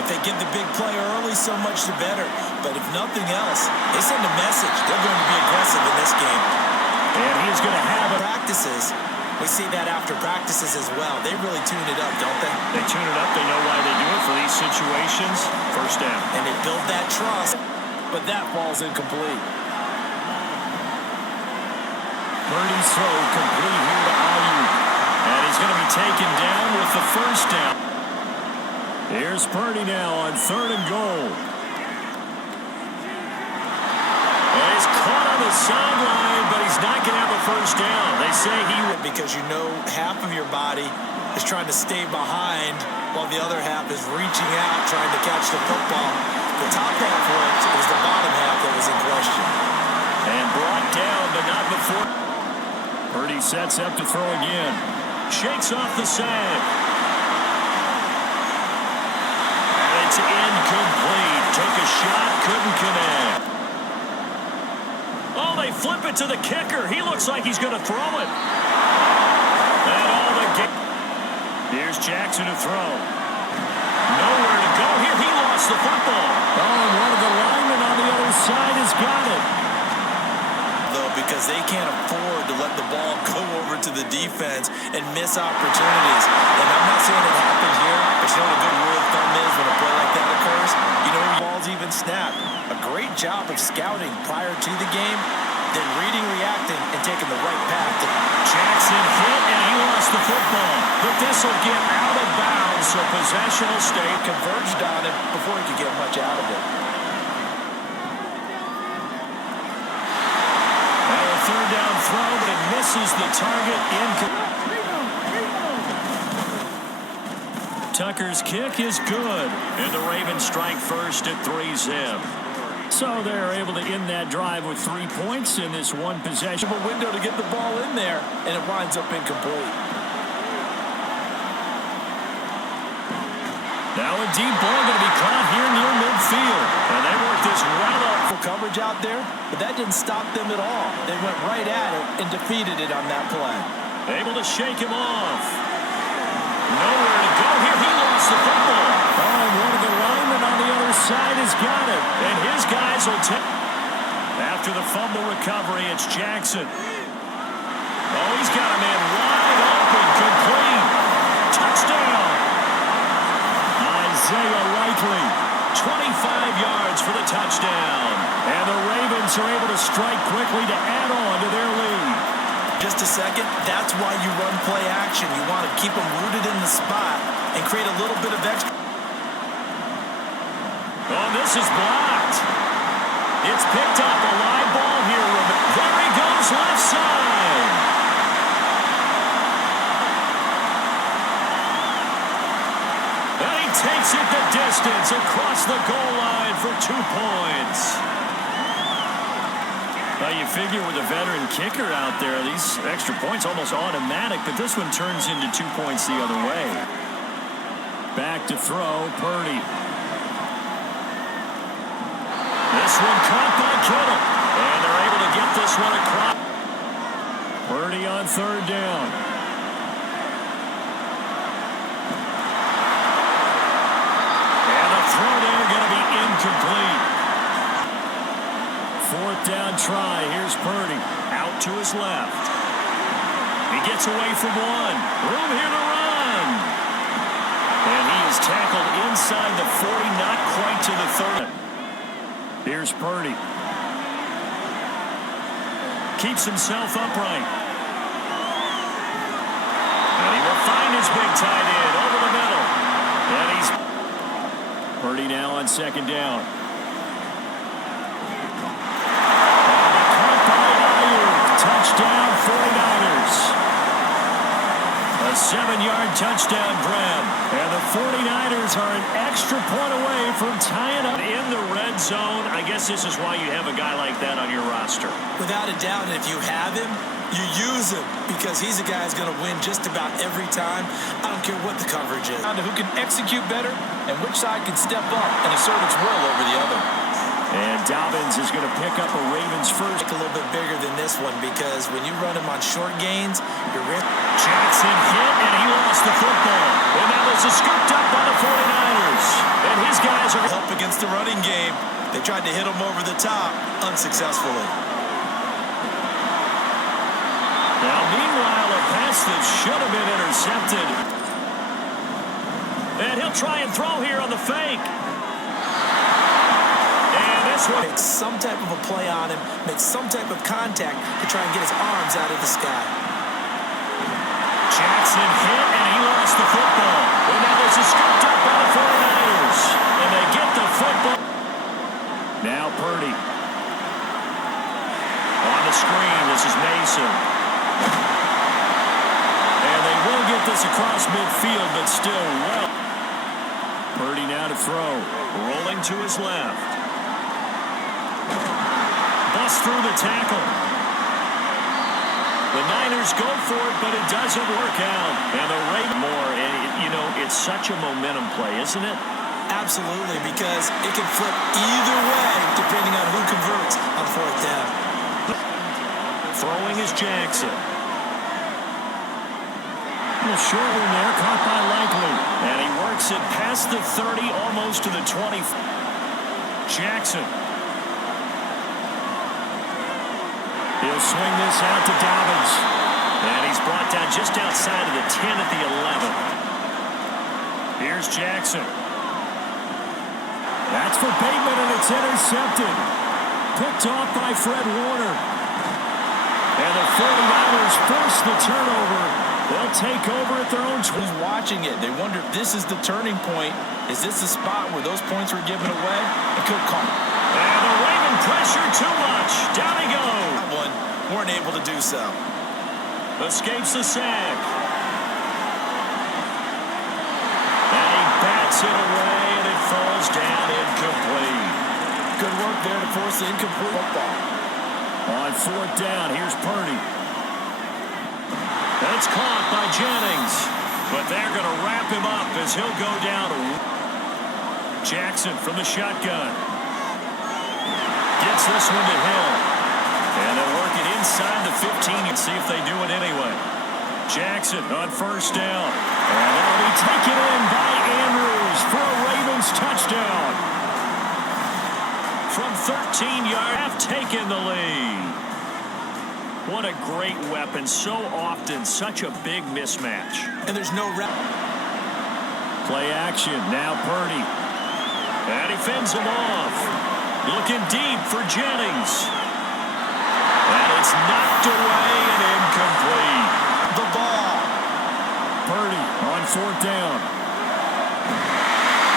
If they give the big play early, so much the better. But if nothing else, they send a message. They're going to be aggressive in this game. And he's going to have it. Practices. We see that after practices as well. They really tune it up, don't they? They tune it up. They know why they do it for these situations. First down. And they build that trust. But that ball's incomplete. Purdy's throw complete here to Ayuk. And he's going to be taken down with the first down. Here's Purdy now on 3rd and goal. And he's caught on the sideline, but he's not going to have a first down. They say he would. Because you know half of your body is trying to stay behind while the other half is reaching out, trying to catch the football. The top half worked. It was the bottom half that was in question. And brought down, but not before. Purdy sets up to throw again. Shakes off the sand. And it's incomplete. Took a shot, couldn't connect. Oh, they flip it to the kicker. He looks like he's going to throw it. And all the game. Here's Jackson to throw. Nowhere to go here. He lost the football. Oh, and one of the linemen on the other side has got it. Though, because they can't afford to let the ball go over to the defense and miss opportunities. And I'm not saying it happened here, but you know what a good rule of thumb is when a play like that occurs? You know, balls even snap. A great job of scouting prior to the game, then reading, reacting, and taking the right path. Jackson hit, and he lost the football. But this will get out of bounds, so possession will stay. Converged on it before he could get much out of it. And a 3rd down throw, but it misses the target. Tucker's kick is good, and the Ravens strike first at 3-zip. So they're able to end that drive with 3 points in this one possession. A window to get the ball in there, and it winds up incomplete. Now a deep ball going to be caught here near midfield. And they work this well up. For coverage out there, but that didn't stop them at all. They went right at it and defeated it on that play. Able to shake him off. Nowhere to go here. He lost the football. Oh, and one of the linemen on the other side has got it. And his guys will take. After the fumble recovery, it's Jackson. Oh, he's got a man wide open. Complete. Touchdown. Isaiah Likely. 25 yards for the touchdown. And the Ravens are able to strike quickly to add on to their lead. Just a second, that's why you run play action. You want to keep them rooted in the spot and create a little bit of extra. Oh, this is blocked. It's picked up, a live ball here. There he goes, left side. And he takes it the distance across the goal line for 2 points. Well, you figure with a veteran kicker out there, these extra points almost automatic, but this one turns into 2 points the other way. Back to throw, Purdy. This one caught by Kittle. And they're able to get this one across. Purdy on 3rd down. And the throw there going to be incomplete. 4th down try. Here's Purdy. Out to his left. He gets away from one. Room here to run. And he is tackled inside the 40, not quite to the 30. Here's Purdy. Keeps himself upright. And he will find his big tight end over the middle. And he's Purdy now on 2nd down. Touchdown 49ers. A 7-yard touchdown grab. And the 49ers are an extra point away from tying up in the red zone. I guess this is why you have a guy like that on your roster. Without a doubt, and if you have him, you use him because he's a guy who's going to win just about every time. I don't care what the coverage is. Who can execute better and which side can step up and assert its will over the other. And Dobbins is going to pick up a Ravens first. A little bit bigger than this one because when you run him on short gains, you're Jackson hit, and he lost the football. And now this is scooped up by the 49ers. And he his guys are help against the running game. They tried to hit him over the top unsuccessfully. Now, meanwhile, a pass that should have been intercepted. And he'll try and throw here on the fake. And this one makes some type of a play on him, makes some type of contact to try and get his arms out of the sky. Jackson hit, and he lost the football. And now this is scooped up by the 49ers. And they get the football. Now Purdy. On the screen, this is Mason. And they will get this across midfield, but still well. Purdy now to throw. Rolling to his left. Bust through the tackle. The Niners go for it, but it doesn't work out. And the Ravens and it's such a momentum play, isn't it? Absolutely, because it can flip either way depending on who converts on fourth down. Throwing is Jackson. A short one there, caught by Likely. And he works it past the 30, almost to the 20. Jackson. He'll swing this out to Dobbins. And he's brought down just outside of the 10 at the 11. Here's Jackson. That's for Bateman, and it's intercepted. Picked off by Fred Warner. And the 49ers force the turnover. They'll take over at their own. Who's watching it? They wonder if this is the turning point. Is this the spot where those points were given away? It could come. And the Raven pressure too much. Down he goes. That one weren't able to do so. Escapes the sack. And he bats it away, and it falls down incomplete. Good work there to force the incomplete football. On fourth down, here's Purdy. That's caught by Jennings. But they're going to wrap him up as he'll go down. Jackson from the shotgun. Gets this one to Hill. And they'll work it inside the 15 and see if they do it anyway. Jackson on first down. And that'll be taken in by Andrews for a Ravens touchdown. From 13 yards, have taken the lead. What a great weapon. So often, such a big mismatch. And there's no rep. Play action. Now Purdy. And he fends him off. Looking deep for Jennings. And it's knocked away and incomplete. The ball. Purdy on fourth down.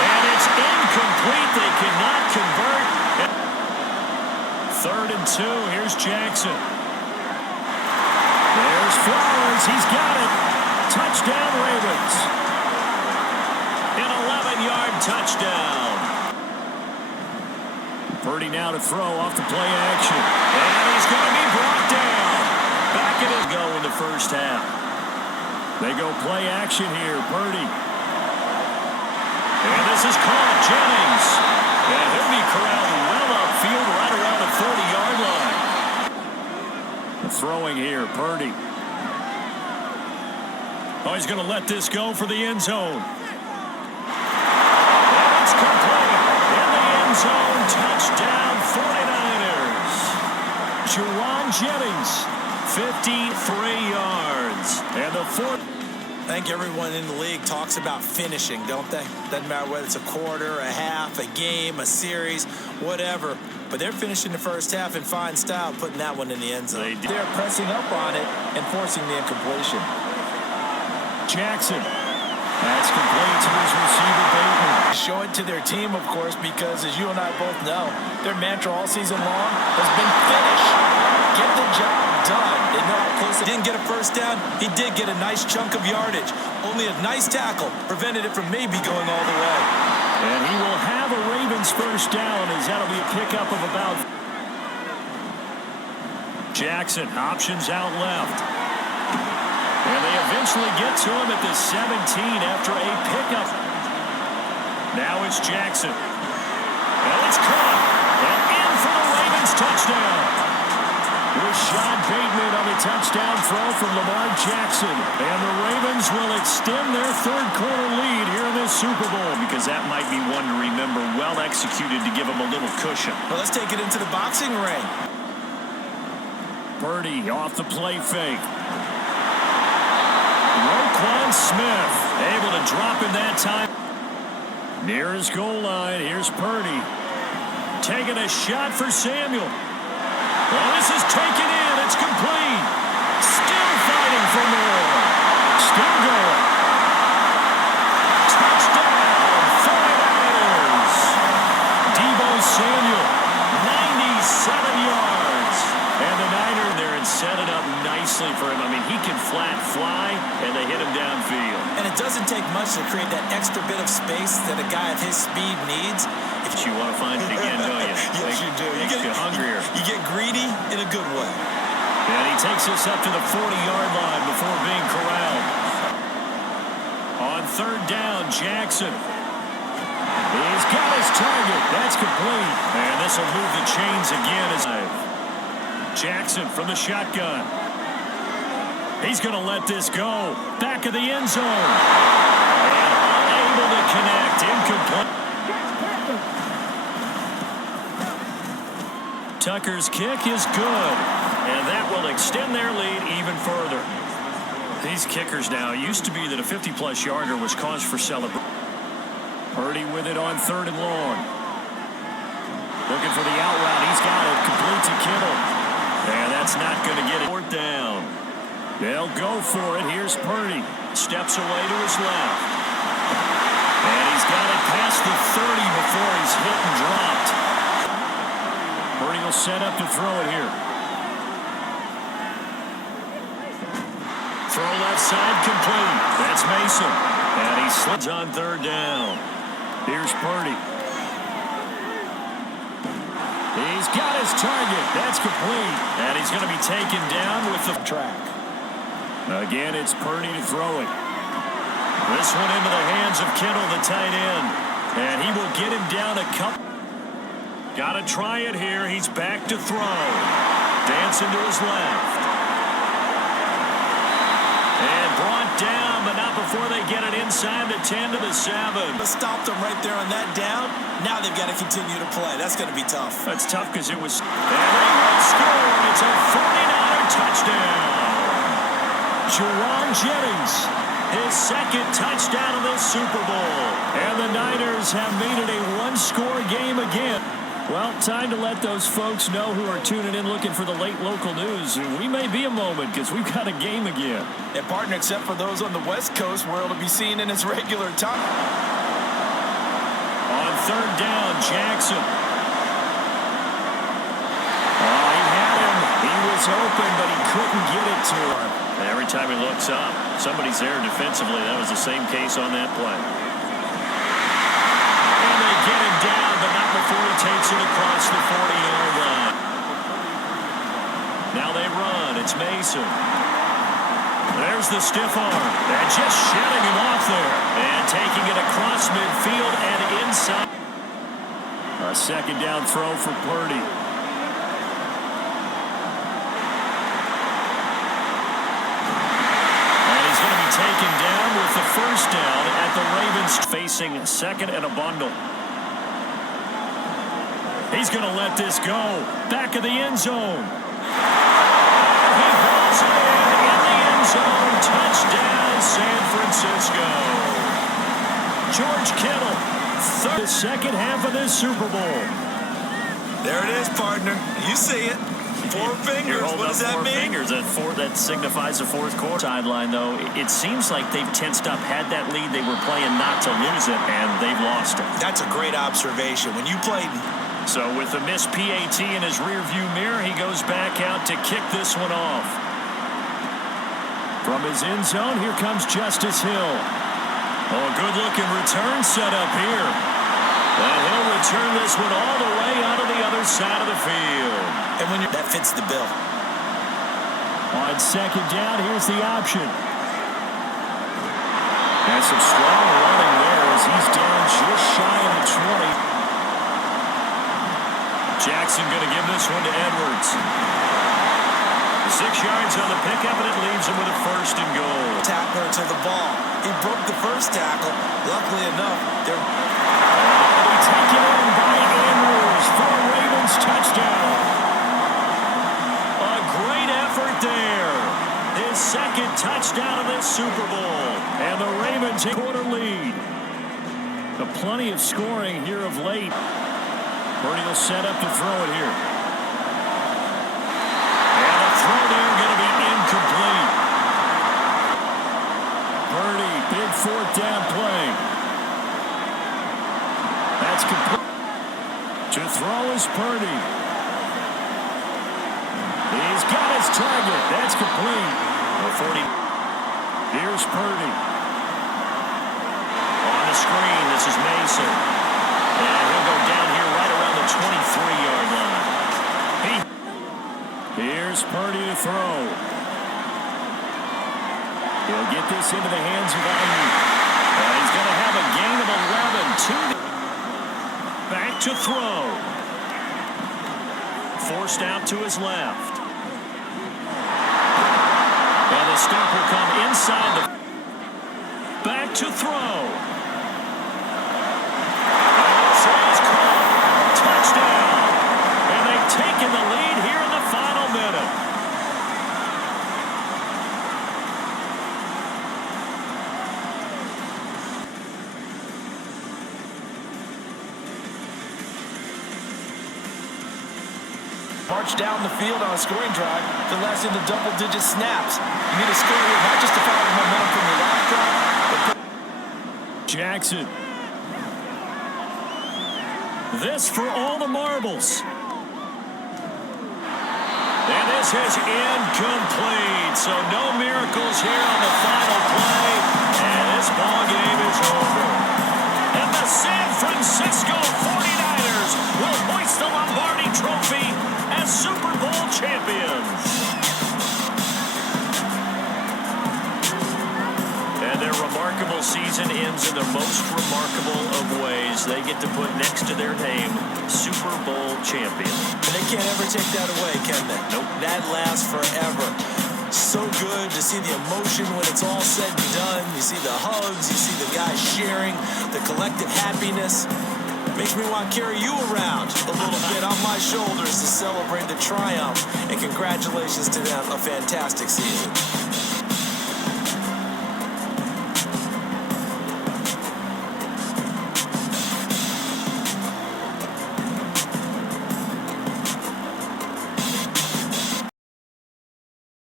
And it's incomplete. They cannot convert. Third and 2. Here's Jackson. There's Flowers. He's got it. Touchdown, Ravens. An 11-yard touchdown. Purdy now to throw off the play action. And he's going to be brought down. Back it is go in the first half. They go play action here. Purdy. And this is caught. Jennings. And he'll be corralled well upfield right around the 30-yard line. Throwing here, Purdy. Oh, he's going to let this go for the end zone. And it's complete. In the end zone, touchdown 49ers. Juwan Jennings, 53 yards. And the fourth. I think everyone in the league talks about finishing, don't they? Doesn't matter whether it's a quarter, a half, a game, a series, whatever. But they're finishing the first half in fine style, putting that one in the end zone. They're pressing up on it and forcing the incompletion. Jackson. That's complete to his receiver, Bateman. Show it to their team, of course, because as you and I both know, their mantra all season long has been finish. Get the job done. They know how close. He didn't get a first down. He did get a nice chunk of yardage. Only a nice tackle prevented it from maybe going all the way. And he will have a Ravens first down as that'll be a pickup of about. Jackson options out left. And they eventually get to him at the 17 after a pickup. Now it's Jackson. And it's caught. And in for the Ravens touchdown. Rashad Bateman on the touchdown throw from Lamar Jackson. And the Ravens will extend their third quarter lead here in this Super Bowl, because that might be one to remember. Well executed to give him a little cushion. Well, let's take it into the boxing ring. Purdy off the play fake. Roquan Smith able to drop him that time. Near his goal line, here's Purdy. Taking a shot for Samuel. Well, this is taken in. It's complete. Still fighting for more. Still going. Touchdown, 49ers. Deebo Samuel, 97 yards. And the Niners there and set it up nicely for him. I mean, he can flat fly, and they hit him downfield. And it doesn't take much to create that extra bit of space that a guy of his speed needs. If you want to find it again, don't you? Yes, you do. Makes you hungrier. You get greedy in a good way. And he takes us up to the 40-yard line before being corralled. On third down, Jackson. He's got his target. That's complete. And this will move the chains again. Jackson from the shotgun. He's going to let this go. Back of the end zone. And unable to connect. Incomplete. Tucker's kick is good. And that will extend their lead even further. These kickers now, used to be that a 50-plus yarder was cause for celebration. Purdy with it on third and long. Looking for the out route. He's got it. Complete to Kittle. And that's not going to get it. Fourth down. They'll go for it. Here's Purdy. Steps away to his left. And he's got it past the 30 before he's hit and dropped. Purdy will set up to throw it here. Throw left side complete. That's Mason. And he slips on third down. Here's Purdy. He's got his target. That's complete. And he's going to be taken down with the track. Again, it's Purdy to throw it. This one into the hands of Kittle, the tight end. And he will get him down a couple. Got to try it here. He's back to throw. Dancing to his left. And brought down, but not before they get it inside the 10 to the 7. Stopped them right there on that down. Now they've got to continue to play. That's going to be tough. That's tough because it was. And they will score. It's a 49er touchdown. Jerron Jennings, his second touchdown of the Super Bowl. And the Niners have made it a one-score game again. Well, time to let those folks know who are tuning in looking for the late local news. We may be a moment because we've got a game again. And partner, except for those on the West Coast where it'll be seen in its regular time. On third down, Jackson. Oh, he had him. He was open, but he couldn't get it to him. And every time he looks up, somebody's there defensively. That was the same case on that play. And they get him down, but not before he takes it across the 40-yard line. Now they run. It's Mason. There's the stiff arm. And just shutting him off there. And taking it across midfield and inside. A second down throw for Purdy. And he's going to be taken down with the first down at the Ravens, facing second and a bundle. He's going to let this go. Back of the end zone. He hauls it in the end zone. Touchdown, San Francisco. George Kittle, the second half of this Super Bowl. There it is, partner. You see it. Four fingers. What does that mean? Fingers. That signifies the fourth quarter. Sideline, though, it seems like they've tensed up. Had that lead, they were playing not to lose it, and they've lost it. That's a great observation. When you played. So with a missed PAT in his rearview mirror, he goes back out to kick this one off. From his end zone, here comes Justice Hill. Oh, a good-looking return set up here. And he'll return this one all the way out of the other side of the field. And when that fits the bill. On second down, here's the option. And some strong running there as he's down just shy of the 20. Jackson going to give this one to Edwards. 6 yards on the pickup, and it leaves him with a 1st and goal. Tackler to the ball. He broke the first tackle. Luckily enough, they're... Taken in by Andrews for a Ravens touchdown. A great effort there. His 2nd touchdown of this Super Bowl. And the Ravens take quarter lead. Plenty of scoring here of late. Purdy will set up to throw it here. And the throw there going to be incomplete. Purdy, big 4th down play. That's complete. To throw is Purdy. He's got his target. That's complete. 40. Here's Purdy. On the screen, this is Mason. And he'll go down here right around the 23-yard line. Here's Purdy to throw. He'll get this into the hands of Ayuk. And he's going to have a gain of 11. Back to throw. Forced out to his left. And the stop will come inside the... Back to throw. Touchdown. And they've taken the lead here in the final minute. March down the field on a scoring drive to last into double-digit snaps. You need a score here, not just to follow the momentum from the last drive, but... Jackson. This for all the marbles. And this is incomplete. So no miracles here on the final play. And this ball game is over. And the San Francisco 49ers will hoist the Lombardi Trophy as Super Bowl champions. And their remarkable season ends in the most remarkable of ways. They get to put next to their name, Super Bowl champion. And they can't ever take that away, can they? Nope. That lasts forever. So good to see the emotion when it's all said and done. You see the hugs, you see the guys sharing, the collective happiness. Makes me want to carry you around a little bit on my shoulders to celebrate the triumph. And congratulations to them, a fantastic season.